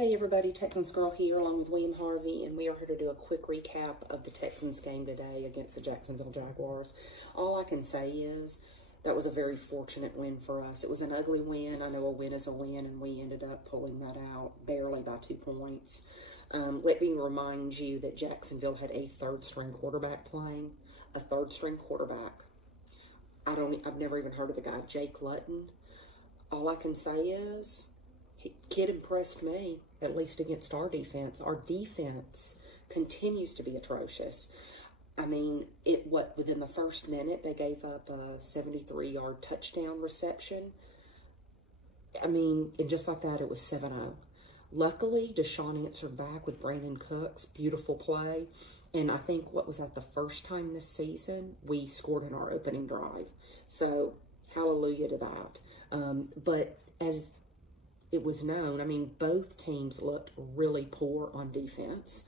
Hey everybody, Texans Girl here along with William Harvey, and we are here to do a quick recap of the Texans game today against the Jacksonville Jaguars. All I can say is that was a very fortunate win for us. It was an ugly win. I know a win is a win, and we ended up pulling that out barely by 2 points. Let me remind you that Jacksonville had a third-string quarterback playing. A third-string quarterback. I've never even heard of the guy, Jake Luton. All I can say is, kid impressed me, at least against our defense. Our defense continues to be atrocious. I mean, within the first minute, they gave up a 73-yard touchdown reception. I mean, and just like that, it was 7-0. Luckily, Deshaun answered back with Brandon Cooks. Beautiful play. And I think, what was that, the first time this season we scored in our opening drive. So, hallelujah to that. But as it was known, I mean, both teams looked really poor on defense,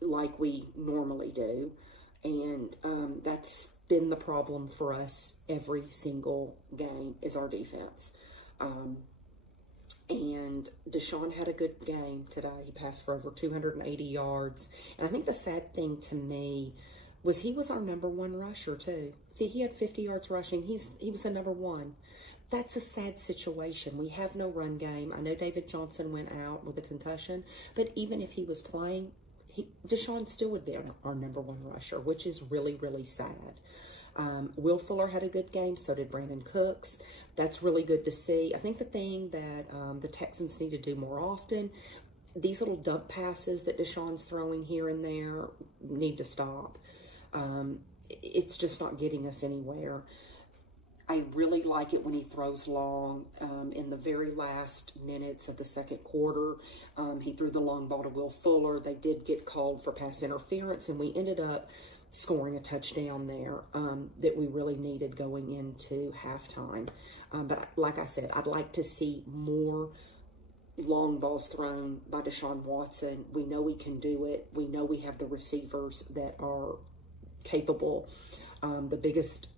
like we normally do. And that's been the problem for us every single game, is our defense. And Deshaun had a good game today. He passed for over 280 yards. And I think the sad thing to me was he was our #1 rusher, too. He had 50 yards rushing. He was the #1. That's a sad situation. We have no run game. I know David Johnson went out with a concussion, but even if he was playing, Deshaun still would be our #1 rusher, which is really, really sad. Will Fuller had a good game, so did Brandon Cooks. That's really good to see. I think the thing that the Texans need to do more often, these little dump passes that Deshaun's throwing here and there need to stop. It's just not getting us anywhere. I really like it when he throws long. In the very last minutes of the second quarter, he threw the long ball to Will Fuller. They did get called for pass interference, and we ended up scoring a touchdown there that we really needed going into halftime. But like I said, I'd like to see more long balls thrown by Deshaun Watson. We know we can do it. We know we have the receivers that are capable. The biggest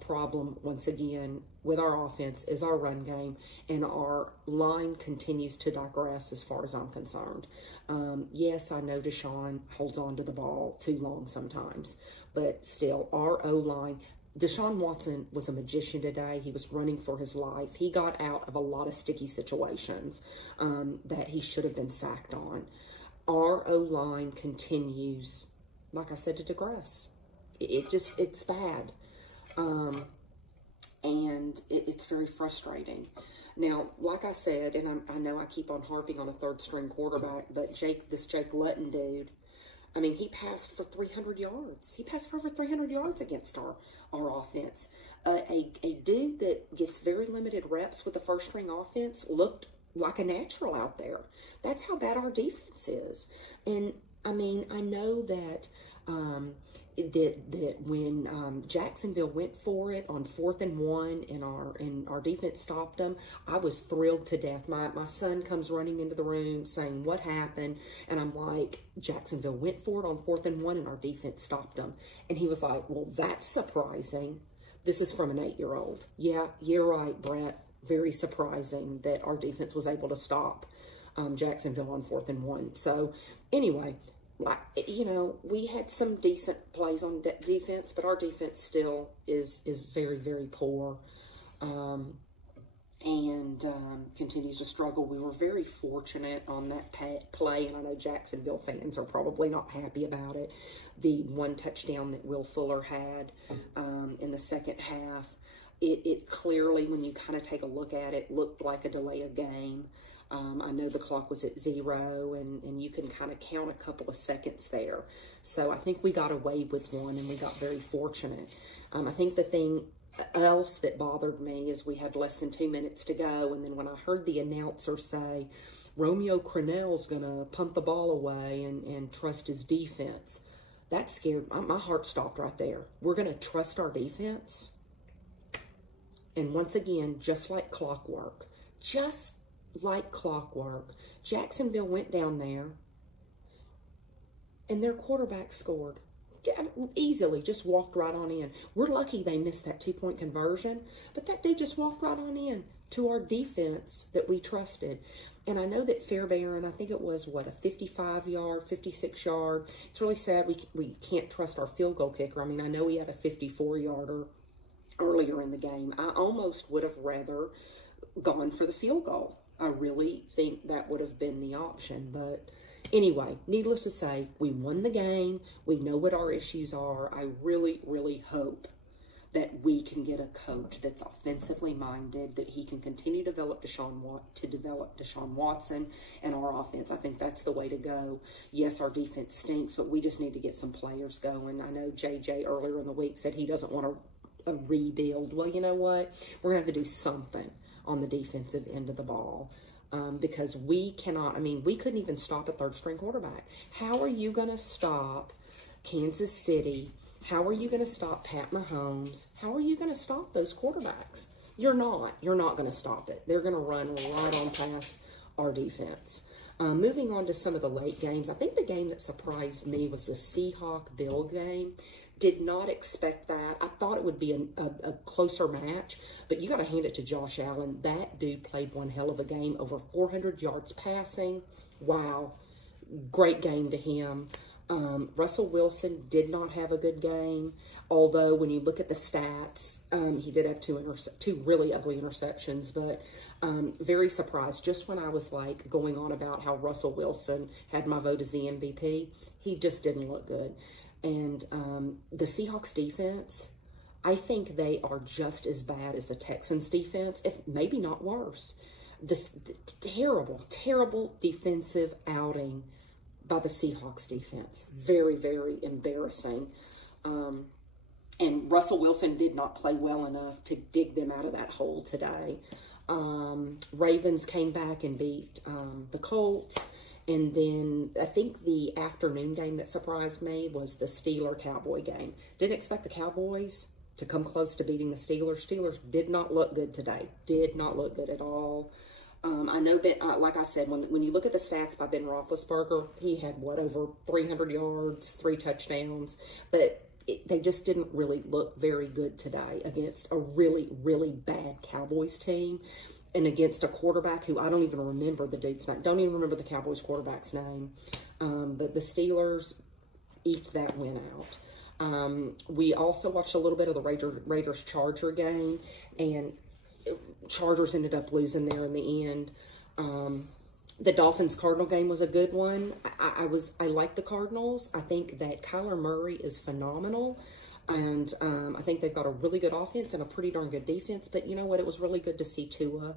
problem, once again, with our offense is our run game, and our line continues to digress as far as I'm concerned. Yes, I know Deshaun holds on to the ball too long sometimes, but still, our O-line, Deshaun Watson was a magician today. He was running for his life. He got out of a lot of sticky situations that he should have been sacked on. Our O-line continues, like I said, to digress. It's bad. And it's very frustrating. Now, like I said, and I know I keep on harping on a third-string quarterback, but this Jake Luton dude, I mean, he passed for 300 yards. He passed for over 300 yards against our offense. A dude that gets very limited reps with the first-string offense looked like a natural out there. That's how bad our defense is. And, I mean, I know that that when Jacksonville went for it on 4th and 1 and our defense stopped them, I was thrilled to death. My son comes running into the room saying, "What happened?" And I'm like, Jacksonville went for it on 4th and 1 and our defense stopped them. And he was like, "Well, that's surprising." This is from an 8-year-old. Yeah, you're right, Brett. Very surprising that our defense was able to stop Jacksonville on 4th and 1. So anyway, you know, we had some decent plays on defense, but our defense still is very, very poor and continues to struggle. We were very fortunate on that play, and I know Jacksonville fans are probably not happy about it. The one touchdown that Will Fuller had in the second half, it clearly, when you kind of take a look at it, looked like a delay of game. I know the clock was at 0, and you can kind of count a couple of seconds there. So I think we got away with one, and we got very fortunate. I think the thing else that bothered me is we had less than 2 minutes to go, and then when I heard the announcer say, Romeo Crennel's going to punt the ball away and trust his defense, that scared my heart stopped right there. We're going to trust our defense? And once again, just like clockwork, Jacksonville went down there, and their quarterback scored. Easily, just walked right on in. We're lucky they missed that 2-point conversion, but that dude just walked right on in. to our defense that we trusted. And I know that Fairbairn, I think it was, what, a 55-yard, 56-yard. It's really sad we can't trust our field goal kicker. I mean, I know he had a 54-yarder earlier in the game. I almost would have rather gone for the field goal. I really think that would have been the option. But anyway, needless to say, we won the game. We know what our issues are. I really, really hope that we can get a coach that's offensively minded, that he can continue to develop Deshaun Watson and our offense. I think that's the way to go. Yes, our defense stinks, but we just need to get some players going. I know JJ earlier in the week said he doesn't want a rebuild. Well, you know what? We're going to have to do something on the defensive end of the ball. Because we cannot, I mean, we couldn't even stop a third-string quarterback. How are you going to stop Kansas City? How are you going to stop Pat Mahomes? How are you going to stop those quarterbacks? You're not. You're not going to stop it. They're going to run right on past our defense. Moving on to some of the late games, I think the game that surprised me was the Seahawks-Bill game. Did not expect that. I thought it would be a closer match, but you got to hand it to Josh Allen. That dude played one hell of a game, over 400 yards passing. Wow. Great game to him. Russell Wilson did not have a good game, although when you look at the stats, he did have two really ugly interceptions, but very surprised. Just when I was like going on about how Russell Wilson had my vote as the MVP, he just didn't look good. And the Seahawks defense, I think they are just as bad as the Texans defense, if maybe not worse. The terrible, terrible defensive outing by the Seahawks defense. Very, very embarrassing. And Russell Wilson did not play well enough to dig them out of that hole today. Ravens came back and beat the Colts. And then I think the afternoon game that surprised me was the Steeler-Cowboy game. Didn't expect the Cowboys to come close to beating the Steelers. Steelers did not look good today. Did not look good at all. I know that, like I said, when you look at the stats by Ben Roethlisberger, he had, what, over 300 yards, 3 touchdowns. But they just didn't really look very good today against a really, really bad Cowboys team. And against a quarterback who I don't even remember the dude's name. Don't even remember the Cowboys quarterback's name. But the Steelers eked that win out. We also watched a little bit of the Raiders-Charger game. And Chargers ended up losing there in the end. The Dolphins-Cardinal game was a good one. I like the Cardinals. I think that Kyler Murray is phenomenal. And I think they've got a really good offense and a pretty darn good defense. But you know what? It was really good to see Tua.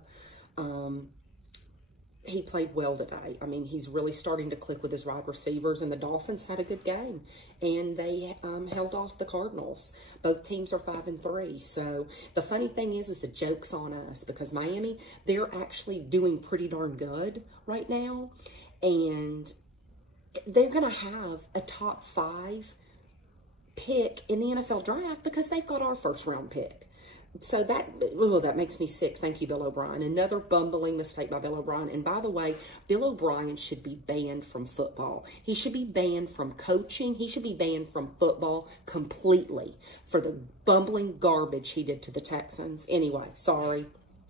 He played well today. I mean, he's really starting to click with his wide receivers. And the Dolphins had a good game. And they held off the Cardinals. Both teams are 5-3. So the funny thing is the joke's on us. Because Miami, they're actually doing pretty darn good right now. And they're going to have a top 5 pick in the NFL draft because they've got our first-round pick. So that makes me sick. Thank you, Bill O'Brien. Another bumbling mistake by Bill O'Brien. And by the way, Bill O'Brien should be banned from football. He should be banned from coaching. He should be banned from football completely for the bumbling garbage he did to the Texans. Anyway, sorry.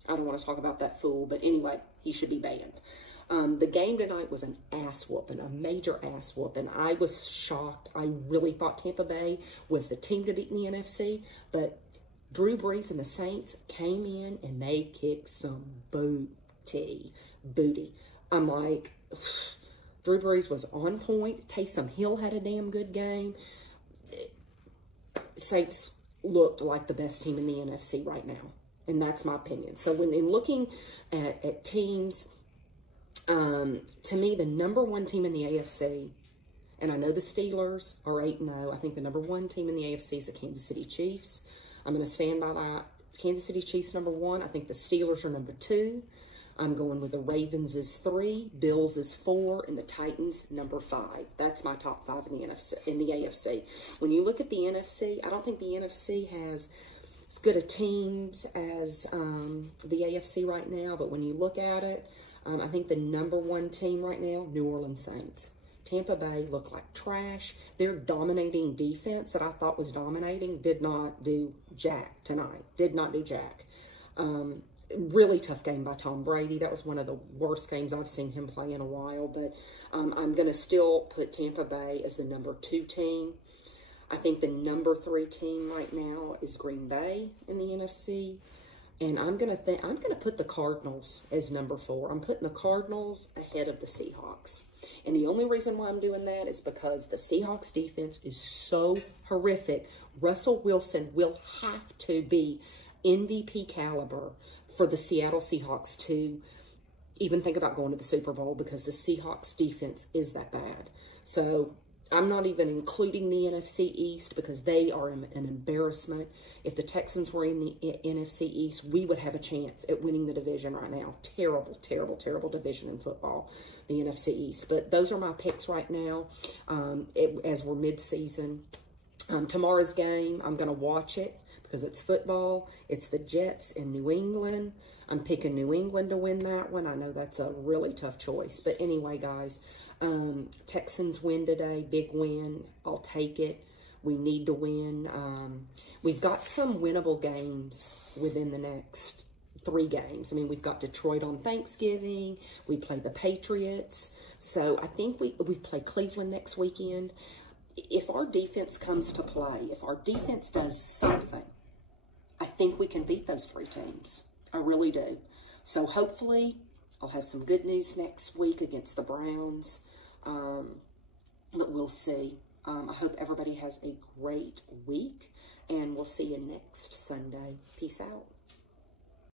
I don't want to talk about that fool. But anyway, he should be banned. The game tonight was an ass whooping, a major ass whooping. I was shocked. I really thought Tampa Bay was the team to beat in the NFC, but Drew Brees and the Saints came in and they kicked some booty. I'm like, Drew Brees was on point. Taysom Hill had a damn good game. Saints looked like the best team in the NFC right now, and that's my opinion. So when in looking at teams, to me, the number 1 team in the AFC, and I know the Steelers are 8-0. I think the number 1 team in the AFC is the Kansas City Chiefs. I'm going to stand by that. Kansas City Chiefs number 1. I think the Steelers are number 2. I'm going with the Ravens is 3, Bills is 4, and the Titans number 5. That's my top 5 in the NFC, in the AFC. When you look at the NFC, I don't think the NFC has as good a teams as the AFC right now. But when you look at it, I think the number 1 team right now, New Orleans Saints. Tampa Bay looked like trash. Their dominating defense that I thought was dominating did not do jack tonight. Did not do jack. Really tough game by Tom Brady. That was one of the worst games I've seen him play in a while. But I'm going to still put Tampa Bay as the number 2 team. I think the number 3 team right now is Green Bay in the NFC. And I'm gonna put the Cardinals as number 4. I'm putting the Cardinals ahead of the Seahawks. And the only reason why I'm doing that is because the Seahawks defense is so horrific. Russell Wilson will have to be MVP caliber for the Seattle Seahawks to even think about going to the Super Bowl, because the Seahawks defense is that bad. So I'm not even including the NFC East because they are an embarrassment. If the Texans were in the NFC East, we would have a chance at winning the division right now. Terrible, terrible, terrible division in football, the NFC East. But those are my picks right now as we're mid-season. Tomorrow's game, I'm going to watch it because it's football. It's the Jets in New England. I'm picking New England to win that one. I know that's a really tough choice. But anyway, guys, Texans win today. Big win. I'll take it. We need to win. We've got some winnable games within the next 3 games. I mean, we've got Detroit on Thanksgiving. We play the Patriots. So I think we play Cleveland next weekend. If our defense comes to play, if our defense does something, I think we can beat those 3 teams. I really do. So hopefully I'll have some good news next week against the Browns. But we'll see. I hope everybody has a great week, and we'll see you next Sunday. Peace out.